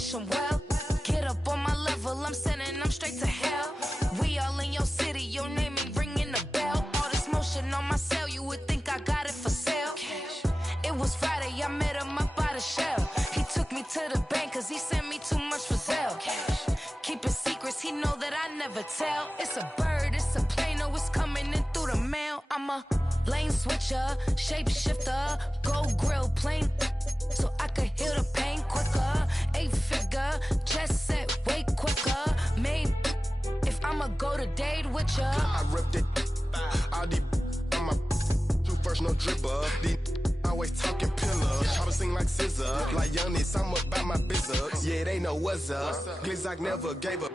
wish him well. Get up on my level, I'm sending them straight to hell. We all in your city, your name ain't ringing the bell. All this motion on my cell, you would think I got it for sale. It was Friday, I met him up by the shell. He took me to the bank cause he sent me too much for Zelle. Keeping secrets, he know that I never tell. It's a bird, it's a plane, oh, it's coming in through the mail. I'm a lane switcher, shapeshifter, gold grill plane, so I could heal the pain quicker. 8-figure, just set way quicker. Made if I'ma go to date with ya. I ripped it, all these on my first no dribble. These always talking pillars, try to sing like scissor. Like youngest, I'm about my business. Yeah, they know what's up. Glizzock never gave up.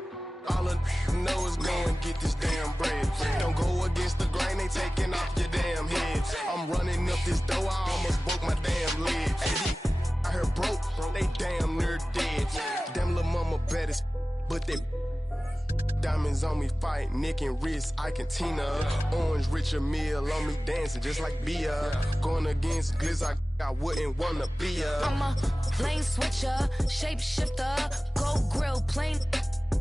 All I know is go and get this damn bread. Don't go against the grain, they taking off your damn head. I'm running up this door, I almost broke my damn leg. Hey, I heard broke, they damn near dead. Damn little mama better, but they diamonds on me fight, neck and wrist, I can Tina. Orange Richard Mill on me dancing just like Bia. Going against Glizzock, I wouldn't wanna be ya. I'm a lane switcher, shapeshifter, gold grill plane,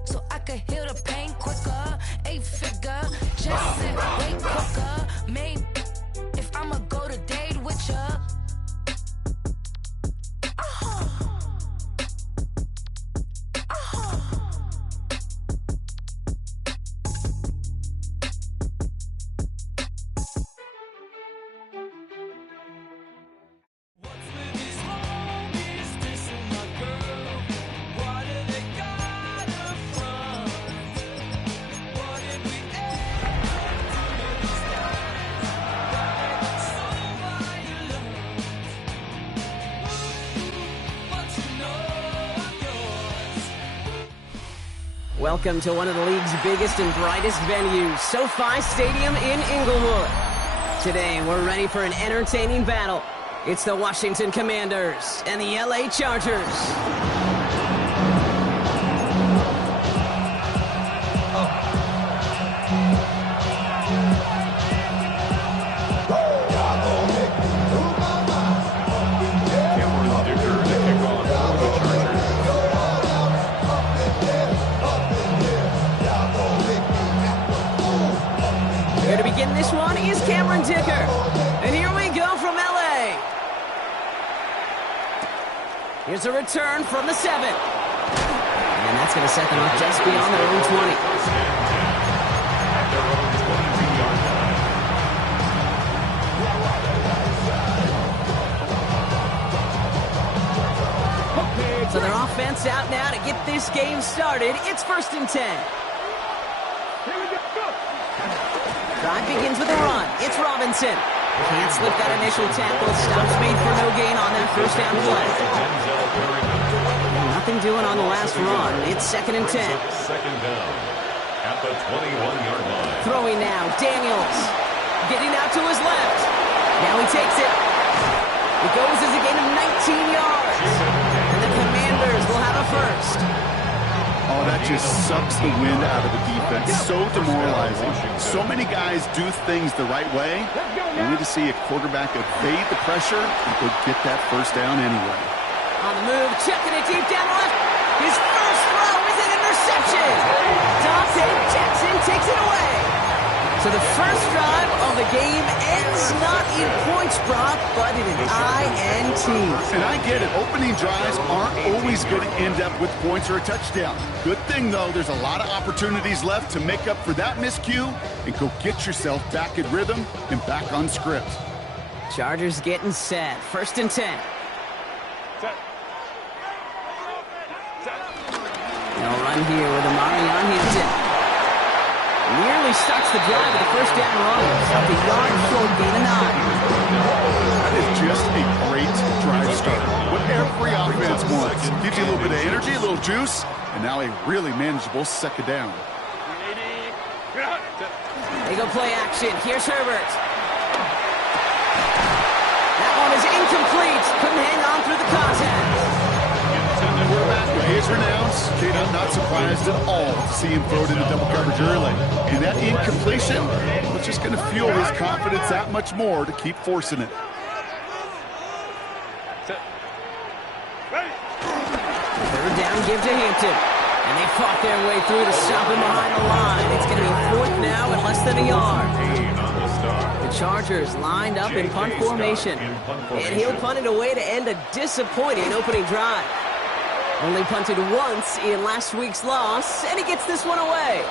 so I could heal the pain quicker. 8-figure, just sit way quicker. Made if I'ma go to date with ya. Welcome to one of the league's biggest and brightest venues, SoFi Stadium in Inglewood. Today, we're ready for an entertaining battle. It's the Washington Commanders and the LA Chargers. This one is Cameron Dicker. And here we go from LA. Here's a return from the 7. And that's going to set them up just beyond their own 20. So their offense out now to get this game started. It's 1st and 10. Drive begins with a run. It's Robinson. Can't slip that initial tackle. Stops made for no gain on that first down play. Nothing doing on the last run. It's 2nd and 10. Second down at the 21-yard line. Throwing now. Daniels. Getting out to his left. Now he takes it. It goes as a gain of 19 yards. And the Commanders will have a first. Oh, that just sucks the wind out of the defense. So demoralizing. So many guys do things the right way. We need to see a quarterback evade the pressure and go get that first down anyway. On the move, chucking it deep down the left. His first throw is an interception. Dante Jackson takes it away. So the first drive of the game ends not in points, Brock, but in an INT. And I get it. Opening drives aren't always going to end up with points or a touchdown. Good thing, though, there's a lot of opportunities left to make up for that miscue and go get yourself back in rhythm and back on script. Chargers getting set. 1st and 10. They'll run here with Amari on Hampton. Nearly starts the drive with the first down run. Up the yard short, gain of 9. That is just a great drive starter. What every offense wants. Gives you a little bit of energy, a little juice, and now a really manageable 2nd down. They go play action. Here's Herbert. That one is incomplete. Couldn't hang on through the contact. Plays are announced. I'm not surprised at all to see him throw it into double coverage early. And that incompletion was just going to fuel his confidence that much more to keep forcing it. Third down, give to Hampton. And they fought their way through to stop him behind the line. It's going to be fourth now and less than a yard. The Chargers lined up in punt formation. And he'll punt it away to end a disappointing opening drive. Only punted once in last week's loss, and he gets this one away.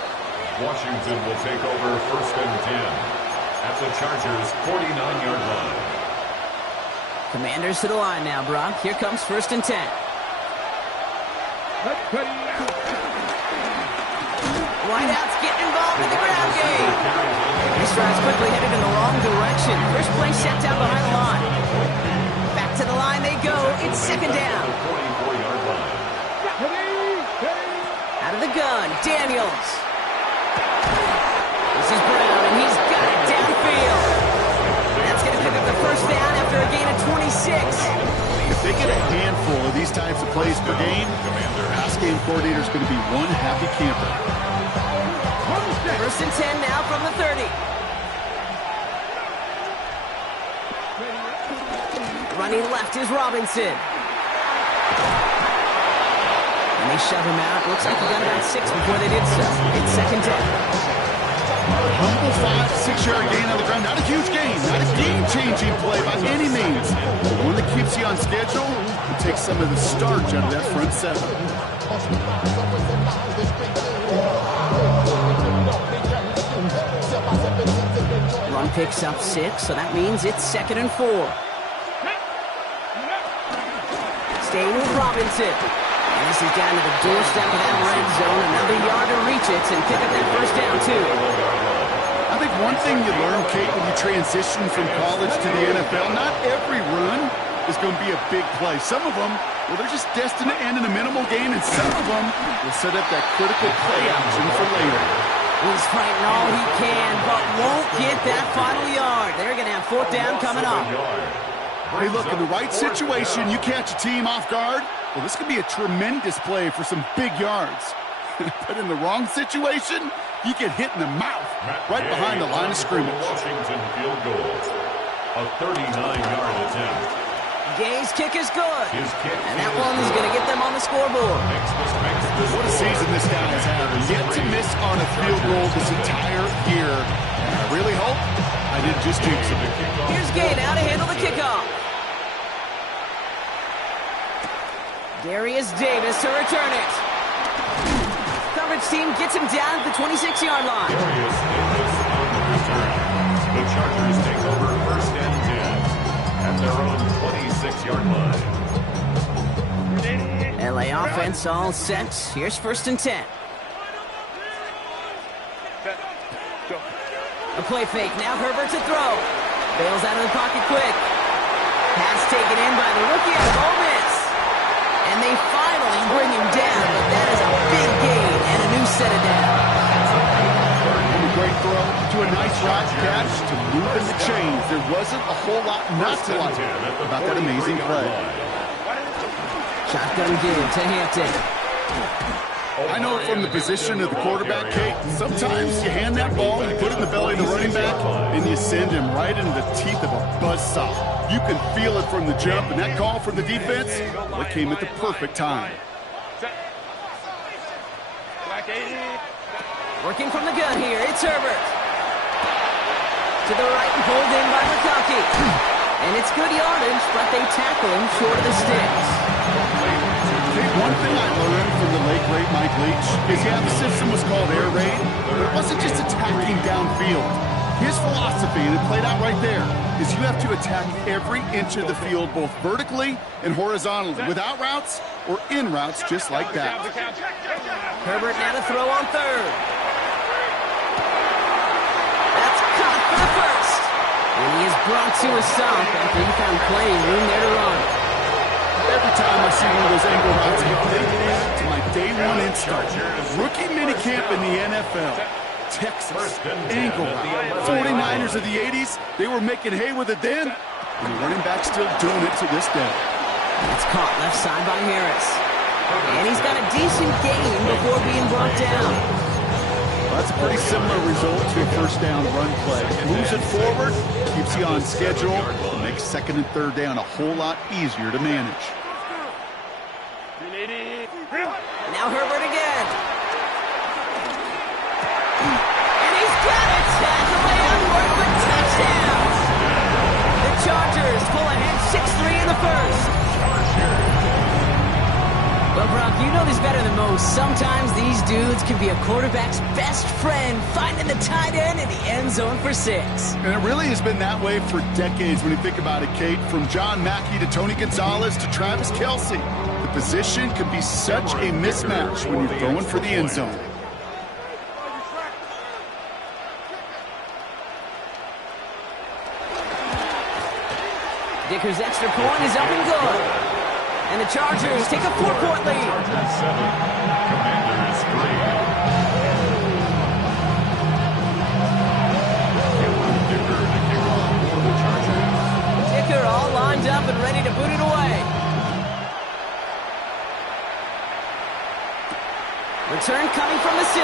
Washington will take over first and 10 at the Chargers' 49-yard line. Commanders to the line now, Brock. Here comes first and 10. Wideouts getting involved in the ground game. These drives quickly headed in the wrong direction. First play set down behind the line. Back to the line they go. It's second down. 44-yard line. Out of the gun, Daniels. This is Brown, and he's got it downfield. That's going to pick up the first down after a gain of 26. If they get a handful of these types of plays per game, pass game coordinator is going to be one happy camper. First and 10 now from the 30. Running left is Robinson. And they shove him out. Looks like he got about 6 before they did so. It's second down. Humble 5-6-yard gain on the ground. Not a huge gain. Not a game-changing play by any means. But one that keeps you on schedule and takes some of the starch out of that front seven. Run picks up 6, so that means it's second and 4. Staying with Robinson. And this is down to the doorstep of that red zone. Another yard to reach it and pick up that first down, too. I think one thing you learn, Kate, when you transition from college to the NFL, not every run is going to be a big play. Some of them, well, they're just destined to end in a minimal gain, and some of them will set up that critical play action for later. He's fighting all he can, but won't get that final yard. They're going to have fourth down coming up. Hey, look, in the right situation, you catch a team off guard, well, this could be a tremendous play for some big yards. But in the wrong situation, you get hit in the mouth right behind the line of scrimmage. Washington field goal. A 39-yard attempt. Gay's kick is good. His kick And that one is going to get them on the scoreboard. What a season this guy has had. Yet to miss on a field goal this entire year. And I really hope I didn't just jinx him. Here's Gay now to handle the kickoff. Darius Davis to return it. Coverage team gets him down at the 26-yard line. Darius Davis on the return. The Chargers take over first and 10 at their own 26-yard line. LA offense all set. Here's first and 10. A play fake. Now Herbert to throw. Bails out of the pocket quick. Pass taken in by the rookie out of Ole Miss. And they finally bring him down. But that is a big gain and a new set of downs. A great throw to a nice route catch to move in the chains. There wasn't a whole lot not to like about that amazing play. Shotgun give to Hampton. I know from the position of the quarterback, Kate, sometimes you hand that ball, you put it in the belly of the running back, and you send him right into the teeth of a buzzsaw. You can feel it from the jump, and that call from the defense, well, it came at the perfect time. Working from the gun here, it's Herbert. To the right and pulled in by McConkey. And it's good yardage, but they tackle him short of the sticks. One thing I learned from the late, great Mike Leach is, yeah, the system was called air raid, but it wasn't just attacking downfield. His philosophy, and it played out right there, is you have to attack every inch of the field, both vertically and horizontally, without routes or in routes just like that. Herbert now to throw on third. That's caught for the first. And he is brought to a stop after he found plenty of room there to run. Every time I see one of those angle routes, I think to my day one install. Rookie minicamp in the NFL. Texas, angle route. 49ers of the 80s, they were making hay with it then, and the running back's still doing it to this day. It's caught left side by Harris. And he's got a decent gain before being brought down. Well, that's a pretty similar result to a first down run play. Moves it forward, keeps you on schedule, makes second and third down a whole lot easier to manage. Now Herbert again. And he's got it. Tackle outward for touchdown. The Chargers pull ahead 6-3 in the first. Well, Brock, you know this better than most. Sometimes these dudes can be a quarterback's best friend, finding the tight end in the end zone for 6. And it really has been that way for decades when you think about it, Kate. From John Mackey to Tony Gonzalez to Travis Kelce. The position can be such a mismatch when you're throwing for the end zone. Dicker's extra point is up and good. And the Chargers take a 4-point lead. Chargers 7, Commanders 3. Dicker to kick off for the Chargers. Dicker all lined up and ready to boot it away. Return coming from the 6.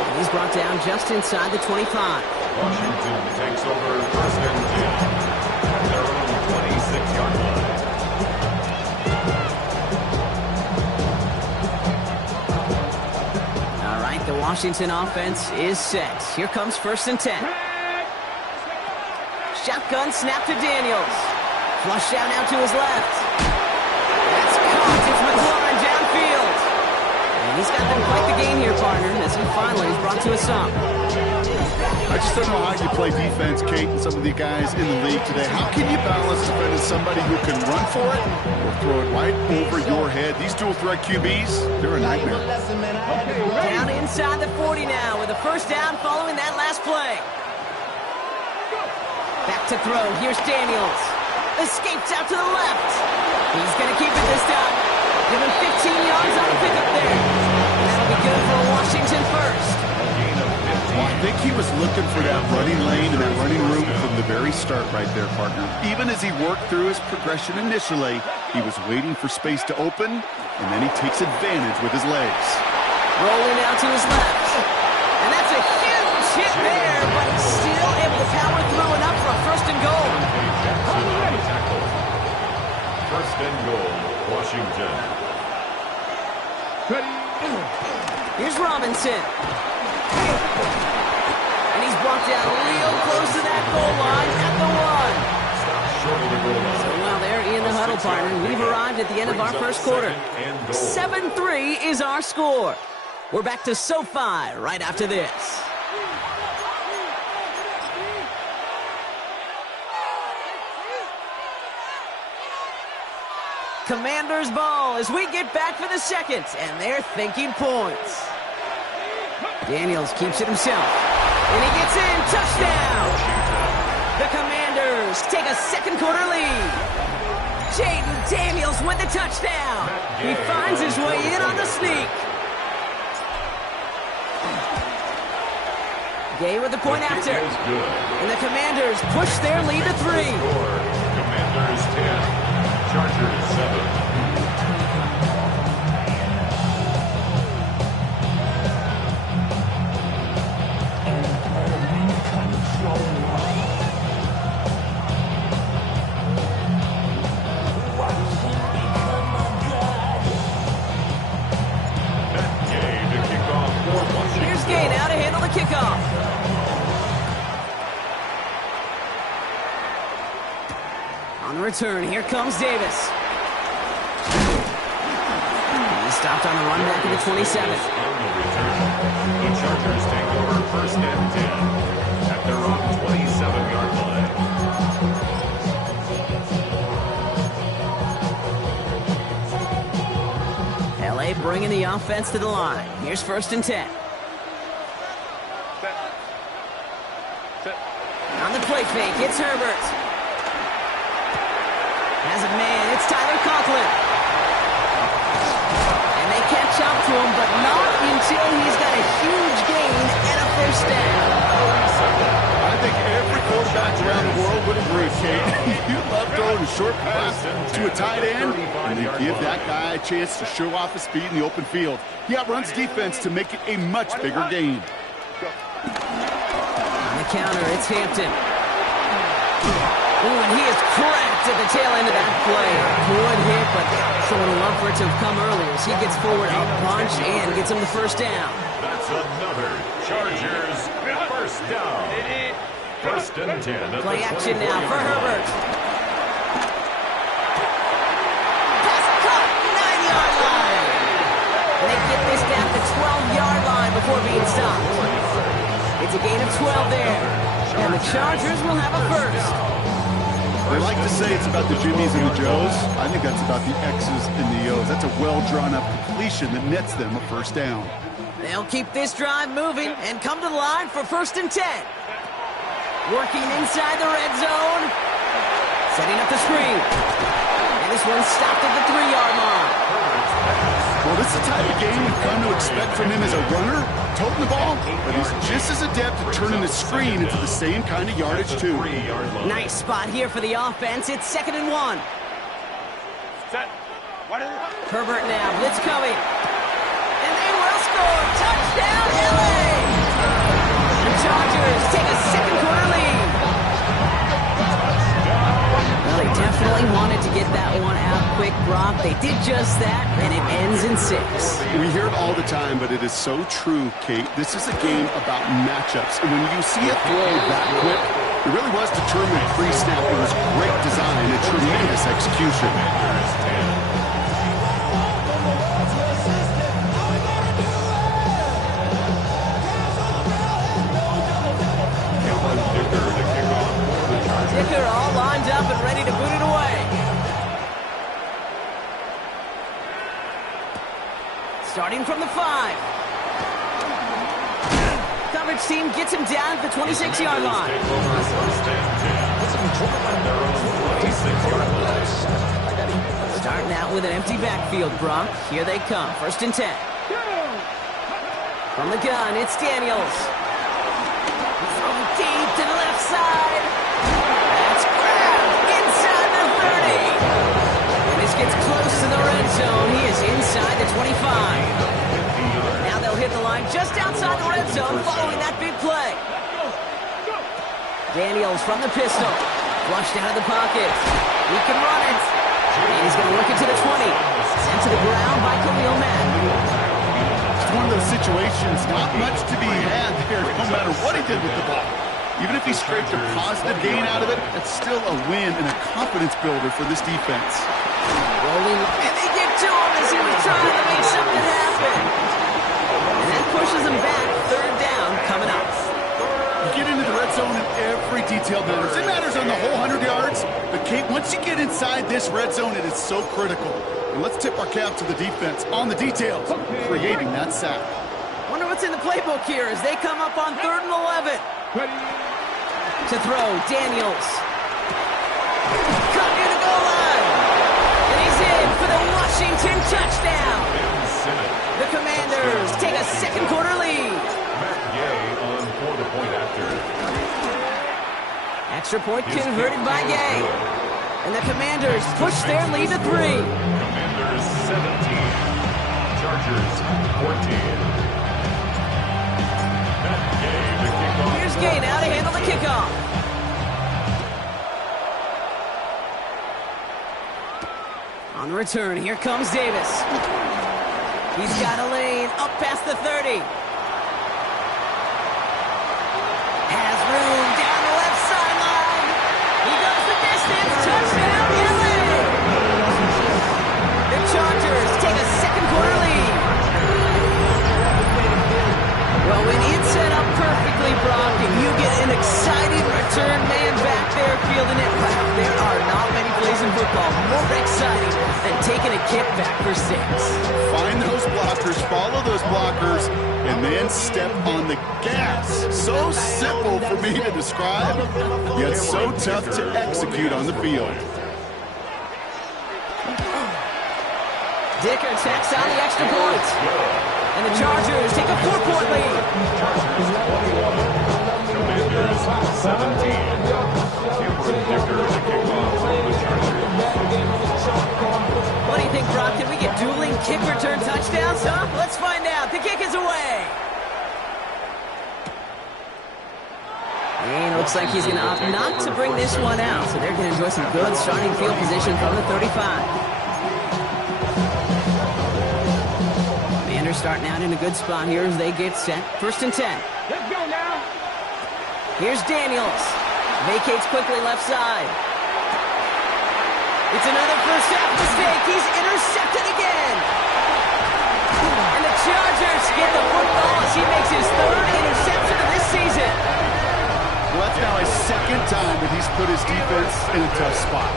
And he's brought down just inside the 25. Washington takes over first and 10 at their own 26-yard line. All right, the Washington offense is set. Here comes first and 10. Shotgun snap to Daniels. Flush out now to his left. That's caught. It's McLaurin downfield. And he's got them quite the gain here, partner, as he finally is brought to a stop. I just don't know how you play defense, Kate, and some of the guys in the league today. How can you balance defending somebody who can run for it or throw it right over your head? These dual threat QBs, they're a nightmare. Down inside the 40 now with a first down following that last play. Back to throw. Here's Daniels. Escapes out to the left. He's going to keep it this time. Give him 15 yards on the pickup there. And that'll be good for a Washington first. Well, I think he was looking for that running lane and that running room from the very start right there, partner. Even as he worked through his progression initially, he was waiting for space to open, and then he takes advantage with his legs. Rolling out to his left. And that's a huge hit there, but he's still able to power through and up for a first and goal. First and goal, Washington. Here's Robinson. And he's brought down real close to that goal line at the 1. Short of the goal line. So while they're in the huddle, partner, we've arrived at the end of our first quarter. 7-3 is our score. We're back to SoFi right after this. Commanders ball as we get back for the second, and they're thinking points. Daniels keeps it himself, and he gets in. Touchdown! The Commanders take a second quarter lead. Jaden Daniels with the touchdown. He finds his way in on the sneak. Gay with the point after. And the Commanders push their lead to 3. Commanders 10, Chargers 7. Here's Gay now to handle the kickoff. On the return, here comes Davis. He stopped on the run back at the 27. On the return, the Chargers take over first and 10 at their own 27-yard line. LA bringing the offense to the line. Here's first and 10. On the play fake, it's Herbert. Has a man, it's Tyler Conklin. And they catch up to him, but not until he's got a huge gain and a first down. I think every quarterback around the world would agree, Kate. You love throwing a short pass to a tight end, and you give that guy a chance to show off his speed in the open field. He outruns defense to make it a much bigger gain. On the counter, it's Hampton. Ooh, and he is cracked at the tail end of that play. Good hit, but someone would love for it to have come earlier as he gets forward a bunch and gets him the first down. That's another Chargers first down. First and 10. Play action now for Herbert. Pass caught, 9-yard line. And they get this down to the 12-yard line before being stopped. It's a gain of 12 there. And the Chargers will have a first. They like to say it's about the Jimmies and the Joes. I think that's about the X's and the O's. That's a well-drawn-up completion that nets them a first down. They'll keep this drive moving and come to the line for first and 10. Working inside the red zone. Setting up the screen. And this one stopped at the 3-yard line. Well, this is the type of game we've come to expect from him as a runner, toting the ball, but he's just as adept at turning the screen into the same kind of yardage, too. Nice spot here for the offense. It's 2nd and 1. Herbert now, blitz coming. And they will score. Touchdown, LA! The Chargers take a second-quarter lead. Well, they definitely wanted to get that one out quick, Brock. They did just that, and it ends in 6. We hear it all the time, but it is so true, Kate. This is a game about matchups. And when you see a throw that quick, it really was determined pre-snap. It was great design and tremendous execution. Dicker all lined up and ready to boot it away. Starting from the 5. Coverage team gets him down at the 26-yard line. Starting out with an empty backfield, Brock. Here they come. First and 10. From the gun, it's Daniels. From deep to the left side. That's grabbed inside the 30. And this gets close to the red zone. He is inside the 25. Now they'll hit the line just outside the red zone following that big play. Daniels from the pistol. Flushed out of the pocket. He can run it. And he's going to work it to the 20. Sent to the ground by Khalil Mack. It's one of those situations, not much to be had there, no matter what he did with the ball. Even if he scraped a positive gain out of it, it's still a win and a confidence builder for this defense. Rolling, and they get to him as he was trying to make something happen. And that pushes him back. 3rd down coming up. You get into the red zone and every detail matters. It matters on the whole 100 yards. But Kate, once you get inside this red zone, it is so critical. And let's tip our cap to the defense on the details, creating that sack. Wonder what's in the playbook here as they come up on 3rd and 11. To throw, Daniels. Cut near the goal line. And he's in for the Washington touchdown. The Commanders take a second-quarter lead. On for the point after. Extra point converted by Gay. And the Commanders push their lead to 3. Commanders 17. Chargers 14. Here's Gay now to handle the kickoff. On the return, here comes Davis. He's got a lane up past the 30. Has room down the left sideline. He goes the distance. Touchdown, LA! The Chargers take a second-quarter lead. Well, when it's set up perfectly, Brock, and you get an exciting return man back there fielding it, wow, there are not many plays in football more exciting than taking a kick back for 6. Find those blockers, follow those blockers, and then step on the gas. So simple for me to describe, yet so tough to execute on the field. Dicker tacks on the extra point. And the Chargers take a 4-point lead. Commanders 17. Cameron Dicker to kick off for the Chargers. What do you think, Brock? Can we get dueling kick return touchdowns, huh? Let's find out. The kick is away. And he'll Looks like he's going to opt not to bring this one out, so they're going to enjoy some good starting field position from the 35. Commanders starting out in a good spot here as they get set. 1st and 10. Let's go now. Here's Daniels. Vacates quickly left side. It's another first half mistake. He's intercepted again. And the Chargers get the football as he makes his 3rd interception of this season. Well, that's now his 2nd time that he's put his defense in a tough spot.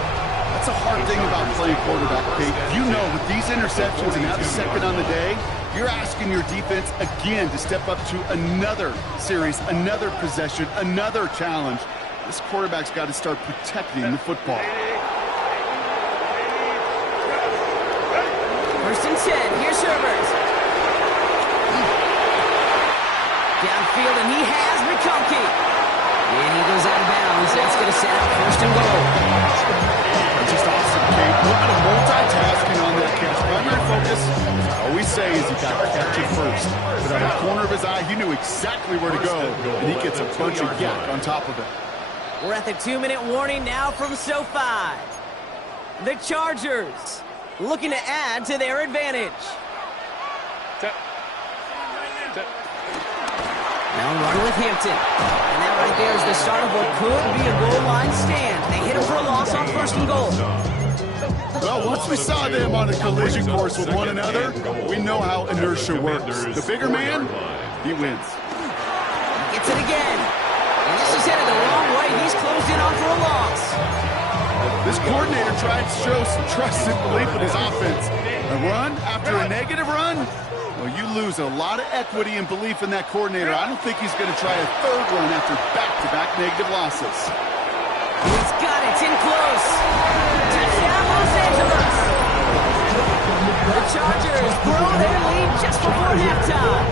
That's a hard thing about playing quarterback, Pete. You know, with these interceptions and now the 2nd on the day, you're asking your defense again to step up to another series, another possession, another challenge. This quarterback's got to start protecting the football. 1st and 10. Here's Herbert. Downfield, and he has McConkey. And he goes out of bounds. That's going to set up 1st and goal. That's just awesome, Kate. Look at him multitasking on that catch. Primary focus, I always say, is you got to catch it first. But out of the corner of his eye, he knew exactly where to go, and he gets a bunch of yak on top of it. We're at the 2-minute warning now from SoFi. The Chargers looking to add to their advantage. Now run with Hampton. And that right there is the start of what could be a goal line stand. They hit him for a loss on 1st and goal. Well, once we saw them on a collision course with one another, we know how inertia works. The bigger man, he wins. Gets it again. And this is headed the wrong way. He's closed in on for a loss. This coordinator tried to show some trust and belief in his offense. A run after a negative run? Well, you lose a lot of equity and belief in that coordinator. I don't think he's going to try a 3rd run after back-to-back negative losses. He's got it. It's in close. Touchdown, Los Angeles. The Chargers grow their lead just before halftime.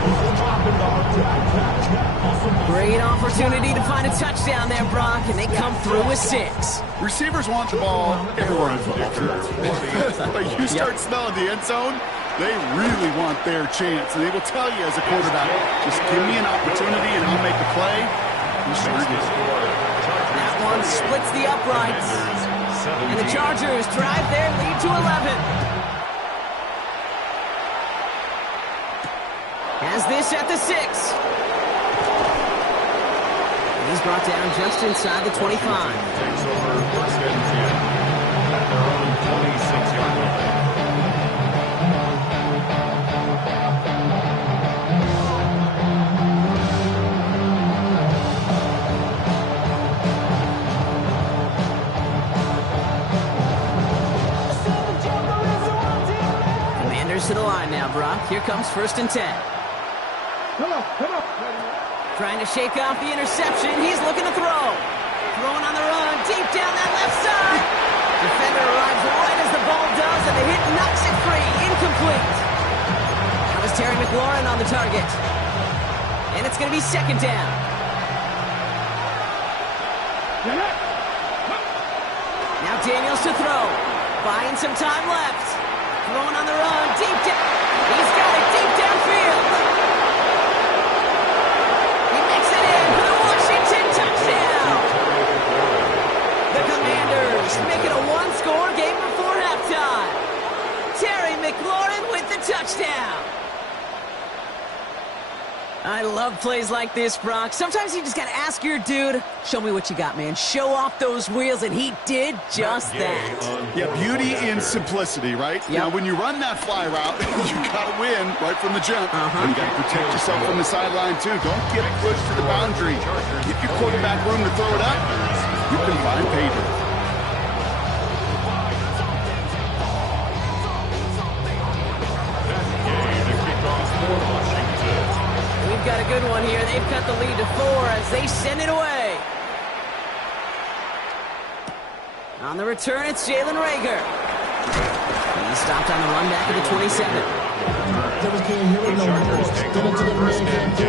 Great opportunity to find a touchdown there, Brock, and they come through with 6. Receivers want the ball everywhere in football. But you start smelling the end zone, they really want their chance. And they will tell you as a quarterback, just give me an opportunity and I'll make a play. You sure did. That one splits the uprights. And the Chargers drive their lead to 11. Has this at the 6. He's brought down just inside the 25. Takes over 1st and 10 at their own 26-yard line. Commanders to the line now, Brock. Here comes 1st and 10. Come on. Trying to shake off the interception. He's looking to throw. Throwing on the run. Deep down that left side. Defender arrives right as the ball does, and the hit knocks it free. Incomplete. That was Terry McLaurin on the target. And it's going to be 2nd down. Now Daniels to throw. Buying some time left. Throwing on the run. Deep down. He's got it deep downfield. Make it a 1-score game before halftime. Terry McLaurin with the touchdown. I love plays like this, Brock. Sometimes you just got to ask your dude, show me what you got, man. Show off those wheels, and he did just that. Yeah, beauty in simplicity, right? Yep. Now, when you run that fly route, you got to win right from the jump. You got to protect yourself from the sideline, too. Don't get pushed to the boundary. Give your quarterback room to throw it up. You can find pay dirt. We've got a good one here. They've cut the lead to 4 as they send it away. On the return, it's Jalen Reagor. He stopped on the run back at the 27. The Chargers take over 1st and 10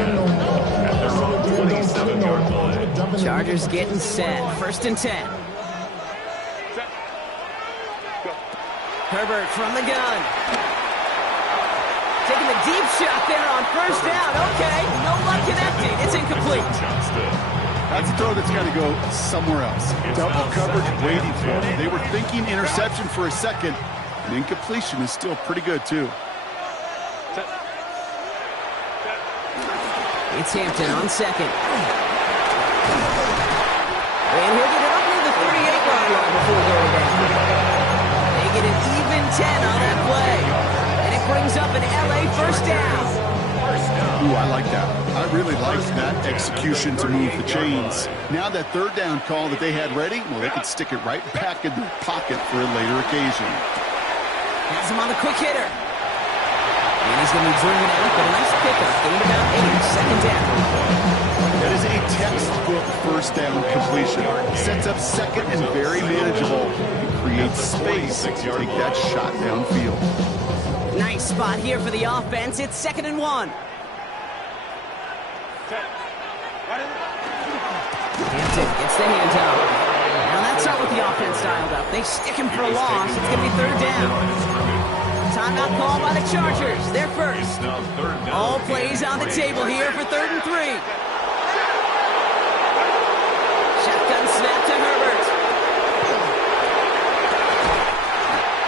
at their own 27-yard line. Chargers getting set. 1st and 10. Herbert from the gun. Taking the deep shot there on 1st down. Okay, no luck connecting. It's incomplete. That's a throw that's got to go somewhere else. Double coverage waiting for him. They were thinking interception for a second. And incompletion is still pretty good, too. It's Hampton on second. And he'll get it up near the 38-yard line before going down. They get an even 10 on that play. And it brings up an LA first down. Ooh, I like that. I really like that execution to move the chains. Now that third down call that they had ready, well, they could stick it right back in their pocket for a later occasion. Has him on the quick hitter. And he's going to be bringing it out, but a nice pickup. Gain about 8, second down. That is a textbook first down completion. Sets up second and very manageable. It creates space to take that shot downfield. Nice spot here for the offense. It's 2nd and 1. Hampton gets the handoff. Now that's not what the offense dialed up. They stick him for a loss. It's going to be third down. Timeout call by the Chargers. They're first. All plays on the table here for 3rd and 3. Shotgun snap to Herbert.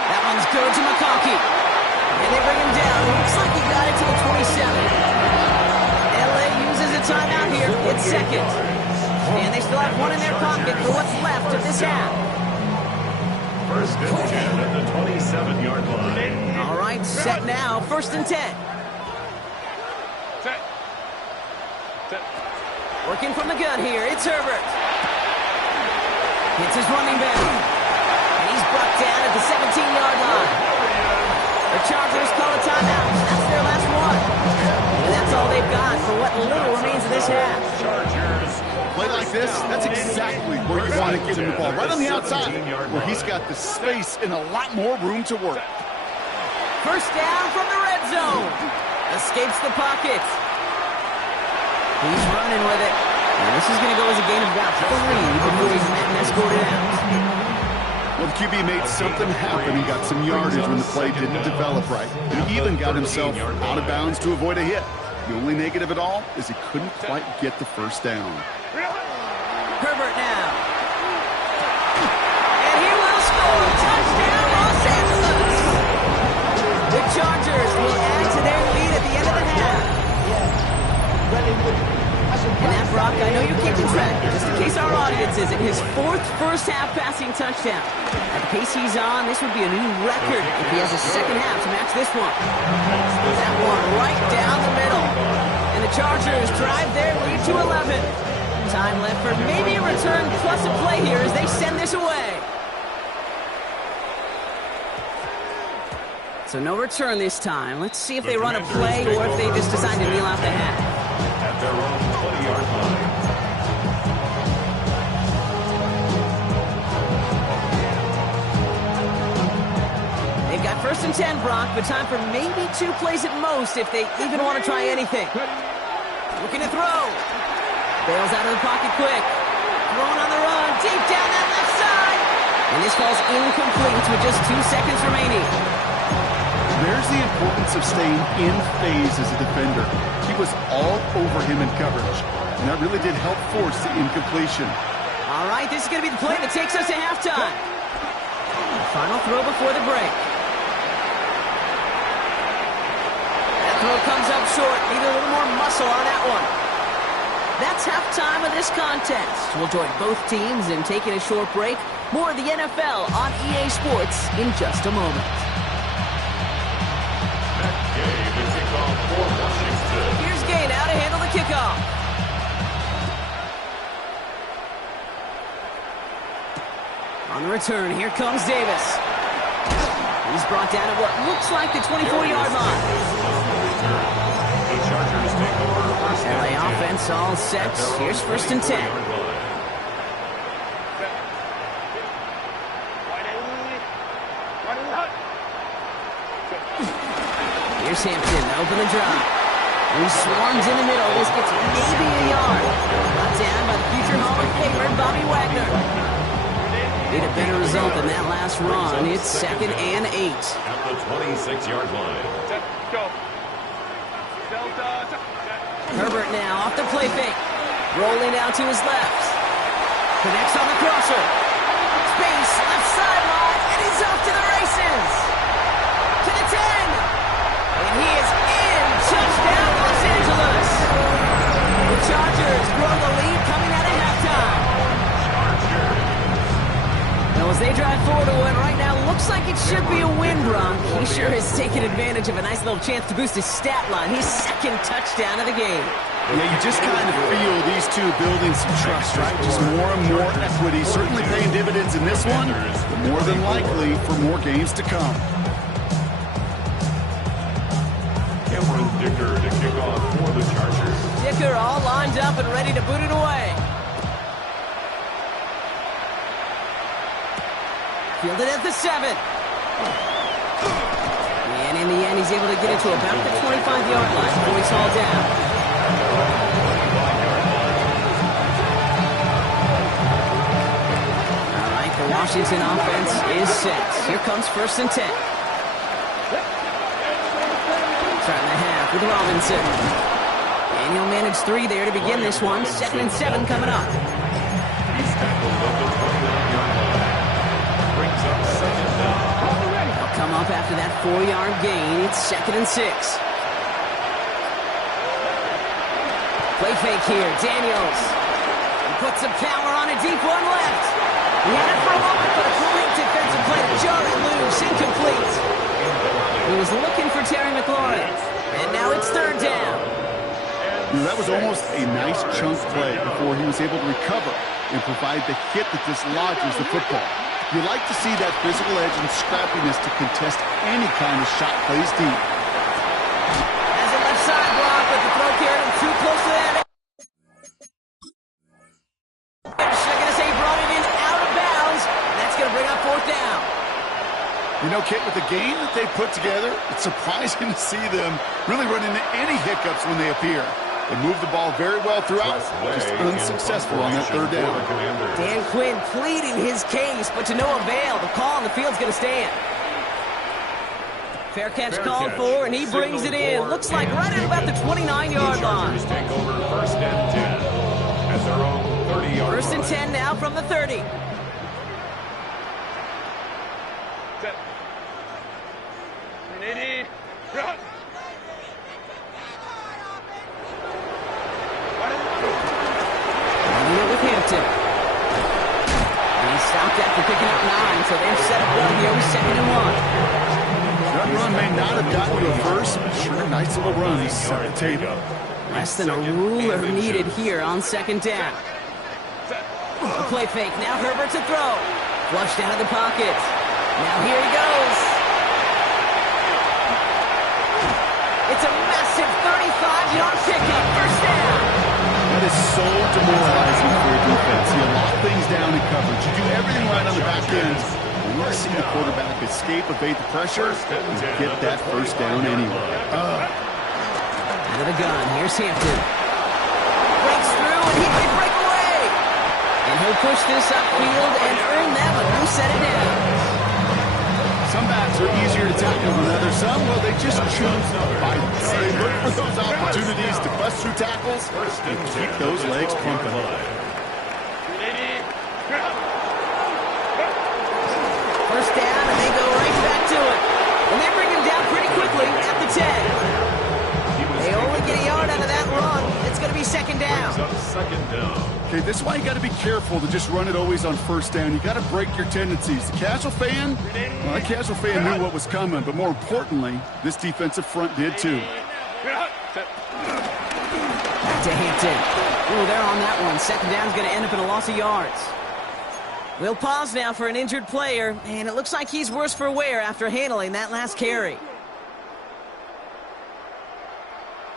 That one's good to McConkey. And they bring him down. Looks like he got it to the 27. LA uses a timeout here. It's second. And they still have one in their pocket for what's left of this half. First and 10 at the 27-yard line. All right, set now. 1st and 10. Working from the gun here. It's Herbert. Hits his running back. And he's brought down at the 17-yard line. The Chargers call a timeout. That's their last one. And that's all they've got for what little remains of this half. Play like this, that's exactly where you want to get him the ball. Right on the outside, where he's got the space and a lot more room to work. First down from the red zone. Escapes the pocket. He's running with it. And this is going to go as a gain of about 3 before he's met and escorted out. Well, the QB made something happen. He got some yardage when the play didn't develop right. And he even got himself out of bounds to avoid a hit. The only negative at all is he couldn't quite get the first down. Herbert now. And he will score. Touchdown, Los Angeles. The Chargers will add to their lead at the end of the half. And that, Brock, I know you're keeping track, just in case our audience isn't, his 4th first-half passing touchdown. At the pace he's on, this would be a new record if he has a second half to match this one. That one right down the middle. And the Chargers drive their lead to 11. Time left for maybe a return plus a play here as they send this away. So no return this time. Let's see if they run a play or if they just decide to kneel out the half. At their own 20-yard line. They've got 1st and 10, Brock, but time for maybe 2 plays at most if they even want to try anything. Looking to throw. Bails out of the pocket quick. Throwing on the run. Deep down that left side. And this falls incomplete with just 2 seconds remaining. There's the importance of staying in phase as a defender. He was all over him in coverage. And that really did help force the incompletion. All right, this is going to be the play that takes us to halftime. Final throw before the break. That throw comes up short. Need a little more muscle on that one. That's halftime of this contest. We'll join both teams in taking a short break. More of the NFL on EA Sports in just a moment. Here's Gay now to handle the kickoff. On the return, here comes Davis. He's brought down at what looks like the 24-yard line. The Chargers take over first LA and 10. offense all set. Here's 1st and 10. Here's Hampton, open the drive. He swarms in the middle. This gets maybe a yard. Brought down by the future Hall of Famer, Bobby Wagner. Need a better result than that last run. It's 2nd and 8. At the 26-yard line. Herbert now off the play fake. Rolling out to his left. Connects on the crosser. Space, left sideline, and he's off to the races. To the 10. And he is in. Touchdown, Los Angeles. The Chargers grow the lead coming out of halftime. Now as they drive forward to what right now looks like it should be a win, Brock. He sure has taken advantage of a nice little chance to boost his stat line. His second touchdown of the game. Yeah, you just kind of feel these two building some trust, right? Just more and more equity, certainly paying dividends in this one, but more than likely for more games to come. Cameron Dicker to kick off for the Chargers. Dicker all lined up and ready to boot it away. Fielded at the 7. And in the end, he's able to get it to about the 25-yard line before he's hauled down. All right, the Washington offense is set. Here comes 1st and 10. Starting the half with Robinson. And he'll manage 3 there to begin this one. 2nd and 7 coming up. He's tackled at the 29-yard line. Brings up 2nd down. They'll come up after that 4-yard gain. It's 2nd and 6. Play fake here. Daniels. He puts some power on a deep one left. He had it for a moment, but a great defensive play to jar it loose. Incomplete. He was looking for Terry McLaurin. And now it's 3rd down. That was almost a nice chunk play before he was able to recover and provide the hit that dislodges the football. You like to see that physical edge and scrappiness to contest any kind of shot plays deep. As a left side block, but the throw carried him too close to that. They're going to say he brought it in out of bounds. And that's going to bring up 4th down. You know, Kit, with the game that they put together, it's surprising to see them really run into any hiccups when they appear. They move the ball very well throughout, just unsuccessful on that 3rd down. Dan Quinn pleading his case, but to no avail. The call on the field's going to stand. Fair catch called for, and he brings it in. Looks like right at about the 29-yard line. Take over 1st and 10 at their own 30-yard line. 1st and 10 now from the 30. Running it with Hampton. And he stopped after picking up 9, so they've set up well here with 2nd and 1. That run may not have gotten to a first, but sure, nice little run. He's set the table. Less than a ruler needed here on 2nd down. A play fake. Now Herbert to throw. Flushed out of the pocket. Now here he goes. It's a massive 35-yard pickup. 1st down. That is so demoralizing for a defense. You lock things down in coverage. You do everything right on the back end. You want to see the quarterback escape, evade the pressure, and get that 1st down anyway. Out of the gun. Here's Hampton. Breaks through, and he might break away. And he'll push this upfield and earn them a new set of downs. Some backs are easier to tackle than others. Some, well, they just choose to fight. They look for those opportunities to bust through tackles and keep those legs pumping. 1st down, and they go right back to it. And they bring him down pretty quickly at the 10. They only get a yard out of that run. It's going to be 2nd down. 2nd down. Okay, this is why you got to be careful to just run it always on 1st down. You got to break your tendencies. The casual fan, well, that casual fan knew what was coming, but more importantly, this defensive front did too. Back to Hampton. Ooh, they're on that one. 2nd down's going to end up in a loss of yards. We'll pause now for an injured player, and it looks like he's worse for wear after handling that last carry.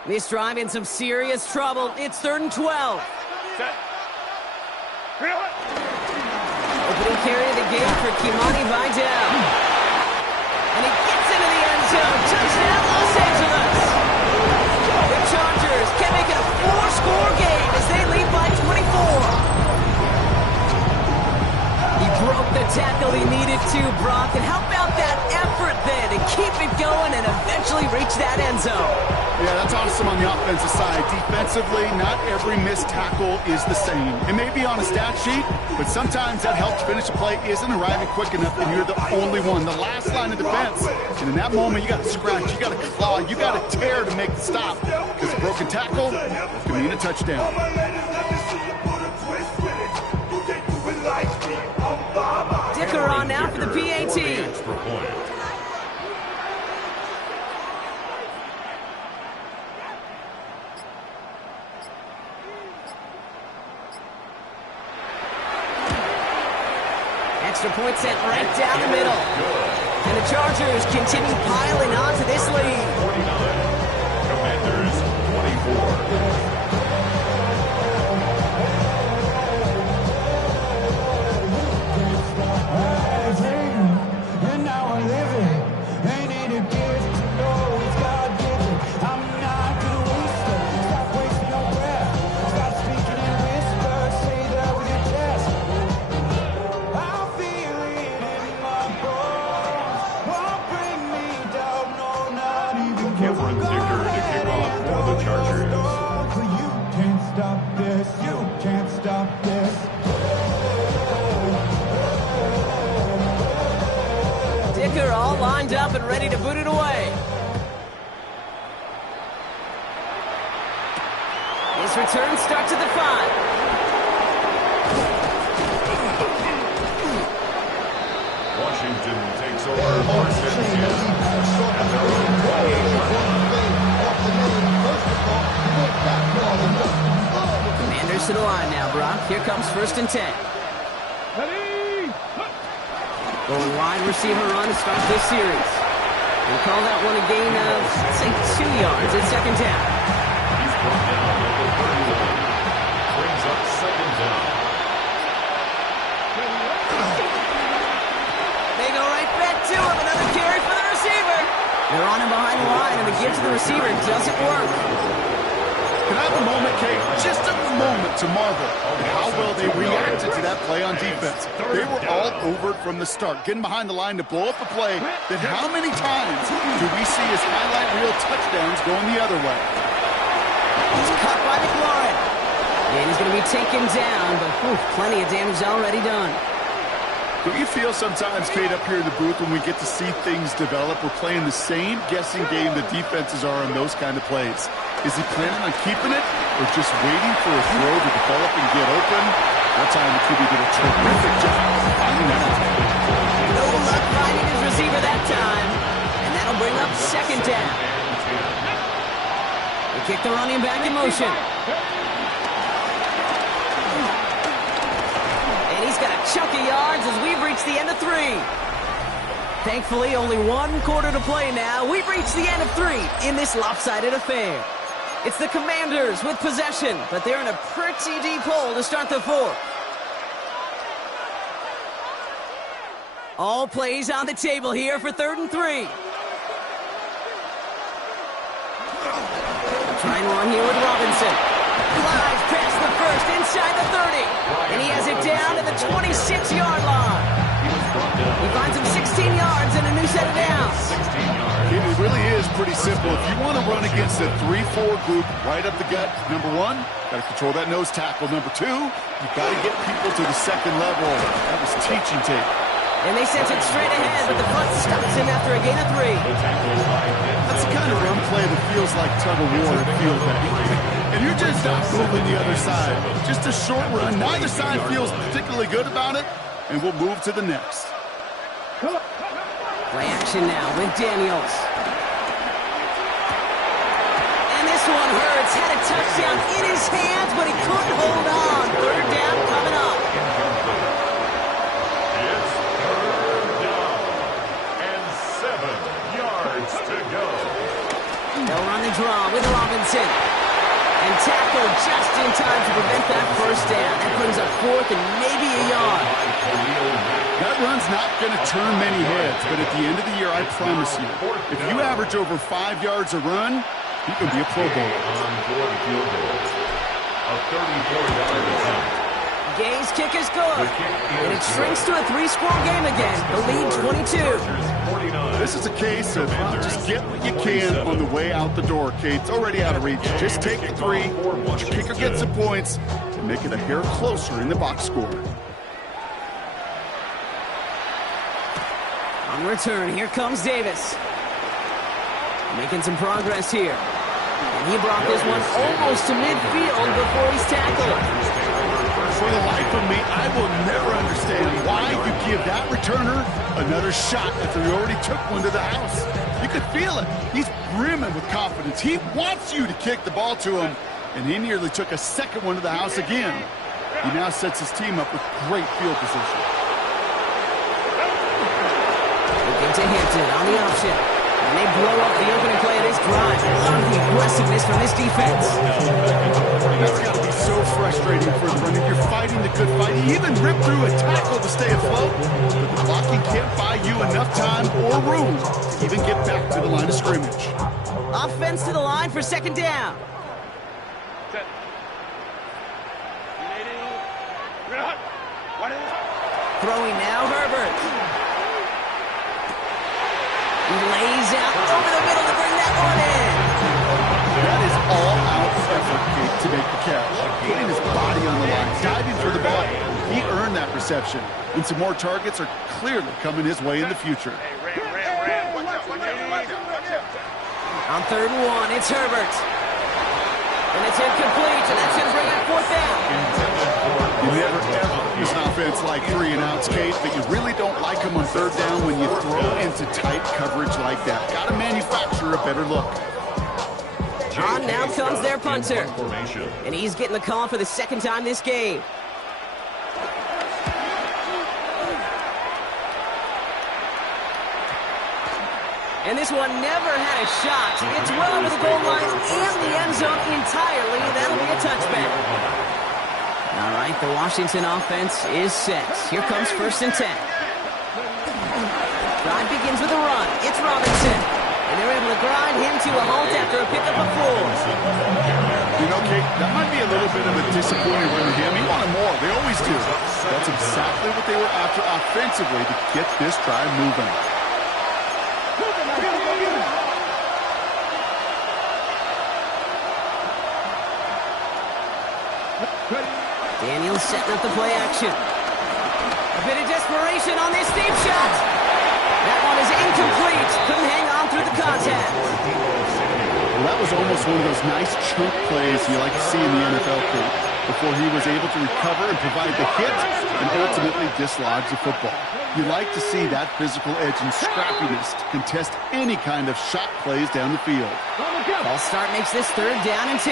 This drive in some serious trouble. It's 3rd and 12. Opening carry of the game for Kimani Vidal. And he gets into the end zone. Touchdown, Los Angeles. The Chargers can make it a 4-score game as they lead by 24. He broke the tackle he needed to, Brock. And how about that effort then to keep it going and eventually reach that end zone? Yeah, that's awesome on the offensive side. Defensively, not every missed tackle is the same. It may be on a stat sheet, but sometimes that help to finish a play isn't arriving quick enough, and you're the only one. The last line of defense. And in that moment, you got to scratch, you got to claw, you got to tear to make the stop. Because a broken tackle can mean a touchdown. Dicker on now for the PAT. Extra point. Extra point sent right down the middle. And the Chargers continue piling on to this lead. 49. Commanders 24. And now I live it. Ain't it a gift to know it's God-given? I'm not gonna waste it. Stop wasting your breath. Stop speaking in whispers. Say that with your chest. I feel it in my bones. Won't bring me down, no, not even Cameron Dicker to kick off for the Chargers. You can't stop this. You can't stop this. Dicker all lined up and ready to boot it away. His return starts at the 5. Washington takes over first and 10 at their own 28-yard line. Commanders to the line now, Brock. Here comes first and 10. Going wide receiver run to start this series. We'll call that one a gain of, let's say, 2 yards at second down. He's brought down number 31. Brings up second down. They go right back to him. Another carry for the receiver. They're on him behind the line, and the give to the receiver doesn't work. Can I have a moment, Kate? Just a moment to marvel at how well they reacted to that play on defense. They were all over it from the start, getting behind the line to blow up a play that how many times do we see as highlight reel touchdowns going the other way? He's caught by McLaurin. And he's going to be taken down, but plenty of damage already done. Don't you feel sometimes, Kate, up here in the booth when we get to see things develop, we're playing the same guessing game the defenses are on those kind of plays? Is he planning on keeping it or just waiting for a throw to develop and get open? That time the QB did a terrific job finding that out. No luck finding his receiver that time. And that'll bring up second down. They kick the running back in motion. And he's got a chunk of yards as we've reached the end of 3. Thankfully, only 1 quarter to play now. We've reached the end of 3 in this lopsided affair. It's the Commanders with possession, but they're in a pretty deep hole to start the 4th. All plays on the table here for 3rd and 3. Trying one here with Robinson. Flies past the first, inside the 30. And he has it down at the 26-yard line. He finds him 16 yards and a new set of downs. 16 yards. It really is pretty simple. If you want to run against a 3-4 group right up the gut, number 1, got to control that nose tackle. Number 2, you've got to get people to the second level. That was teaching tape. And they sent it straight ahead, but the front stops him after a gain of 3. That's the kind of run play that feels like tug-of-war at field back. And you're just not moving the other side. Just a short run. Neither side feels particularly good about it, and we'll move to the next. Play action now with Daniels. And this one hurts. Had a touchdown in his hands, but he couldn't hold on. 3rd down coming up. It's 3rd down and 7 yards to go. They'll run the draw with Robinson. And tackle just in time to prevent that first down. That brings up 4th and maybe a yard. That run's not going to turn many heads, but at the end of the year, I promise you, if you average over 5 yards a run, you can be a Pro Bowler. On for the field goal. A 34-yard attempt. Gay's kick is good. And it shrinks to a 3-score game again. The lead 22. This is a case of just get what you can on the way out the door, Kate. It's already out of reach. Just take the 3. Let your kicker get some points and make it a hair closer in the box score. On return, here comes Davis. Making some progress here. And he brought this one almost to midfield before he's tackled. For the life of me, I will never understand why you give that returner another shot after he already took one to the house. You could feel it. He's brimming with confidence. He wants you to kick the ball to him, and he nearly took a second one to the house again. He now sets his team up with great field position. Looking to Hampton on the option. And they blow up the opening play of this drive. Love the aggressiveness from this defense. That's got to be so frustrating for the runner. You're fighting the good fight. You even rip through a tackle to stay afloat. But the blocking can't buy you enough time or room to even get back to the line of scrimmage. Offense to the line for second down. Throwing now, Herbert. He lays out over the middle to bring that one in. That is all-out effort, Kate, to make the catch. Putting his body on the line, diving for the ball. He earned that reception. And some more targets are clearly coming his way in the future. On 3rd and 1, it's Herbert. And it's incomplete, and that's going to bring up 4th down. You never, ever use an offense like 3-and-outs, Kate, but you really don't like them on 3rd down when you throw into tight coverage like that. Got to manufacture a better look. On now comes their punter. And he's getting the call for the 2nd time this game. And this one never had a shot. It's well over the goal line and the end zone entirely. That'll be a touchback. All right, the Washington offense is set. Here comes 1st and 10. Drive begins with a run. It's Robinson. And they're able to grind him to a halt after a pickup of 4. You know, Kate, that might be a little bit of a disappointing run to him. He wanted more. They always do. That's exactly what they were after offensively to get this drive moving. Daniels setting up the play action. A bit of desperation on this deep shot. That one is incomplete. Couldn't hang on through the contact. Well, that was almost one of those nice chunk plays you like to see in the NFL, Kate, before he was able to recover and provide the hit and ultimately dislodge the football. You like to see that physical edge and scrappiness to contest any kind of shot plays down the field. False start makes this 3rd down and 10.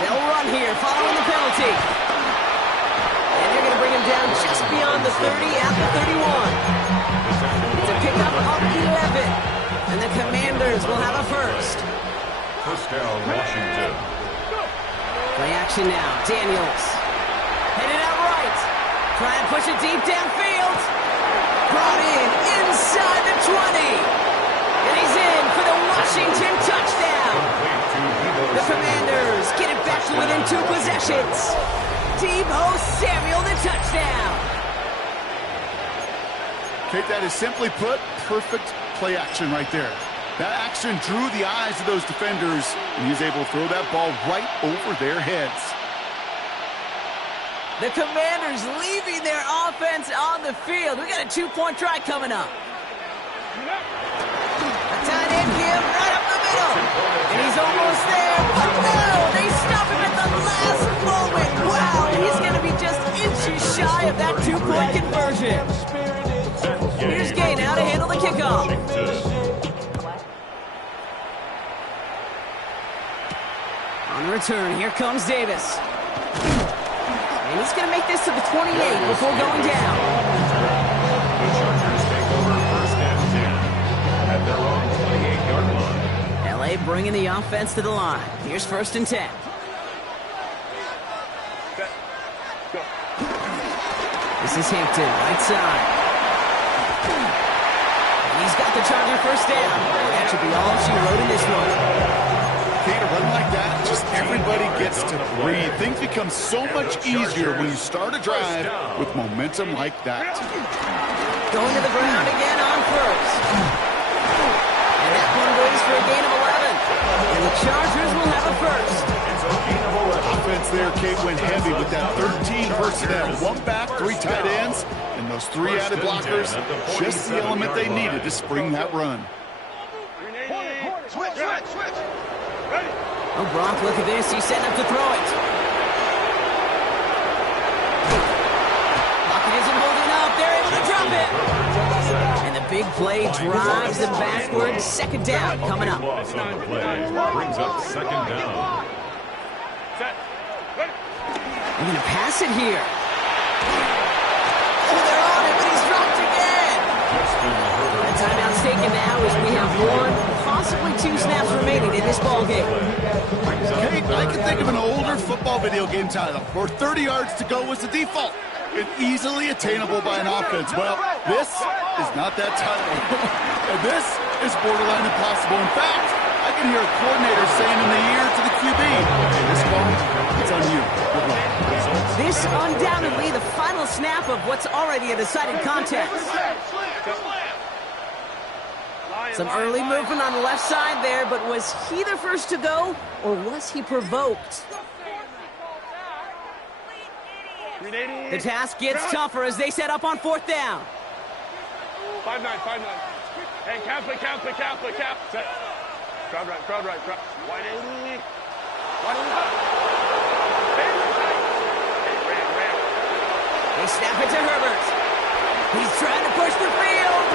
They'll run here following the penalty. And they're going to bring him down just beyond the 30 at the 31. It's a pickup of 11. And the Commanders will have a first. 1st down, Washington. Play action now. Daniels. Headed out right. Try and push it deep downfield. Brought in inside the 20. And he's in for the Washington touchdown. The Commanders get it back to within 2 possessions. Deebo Samuel, the touchdown. Kate, that is simply put, perfect play action right there. That action drew the eyes of those defenders, and he's able to throw that ball right over their heads. The Commanders leaving their offense on the field. We got a 2-point try coming up. A tight end give right up the middle. And he's almost there. But no, they stop him at the last moment. Wow, he's going to be just inches shy of that 2-point conversion. Here's Gay now to handle the kickoff. On the return, here comes Davis. And he's going to make this to the 28 before going down. The Chargers take over 1st and 10 at their own 28-yard line. LA bringing the offense to the line. Here's 1st and 10. This is Hampton, right side. And he's got the Charger 1st down. That should be all she wrote in this one. Kate, a run like that, just everybody gets to breathe. Things become so much easier when you start a drive with momentum like that. Going to the ground again on first. And that one goes for a gain of 11. And the Chargers will have a first. Offense there, Kate, went heavy with that 13 personnel. One back, 3 tight ends, and those 3 added blockers. Just the element they needed to spring that run. Switch. Ready. Oh, Brock, look at this. He's setting up to throw it. Pocket isn't holding up. They're able to drop it. And the big play drives them backwards. Second down coming up. Loss on the play brings up second down. Set. Ready. They're going to pass it here. Oh, they're on it, but he's dropped again. The timeout's taken now as we have 1, possibly 2 snaps remaining in this ball game. Kate, I can think of an older football video game title where 30 yards to go was the default and easily attainable by an offense. Well, this is not that title. And this is borderline impossible. In fact, I can hear a coordinator saying in the ear to the QB, "Hey, this one, it's on you. Good luck." This undoubtedly the final snap of what's already a decided contest. Some early movement on the left side there, but was he the first to go, or was he provoked? The task gets tougher as they set up on 4th down. 5-9. Hey, cap. Set. Crowd right. 180. They snap it to Herbert. He's trying to push the field.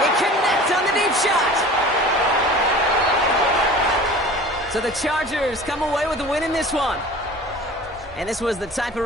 They connect on the deep shot. So the Chargers come away with a win in this one. And this was the type of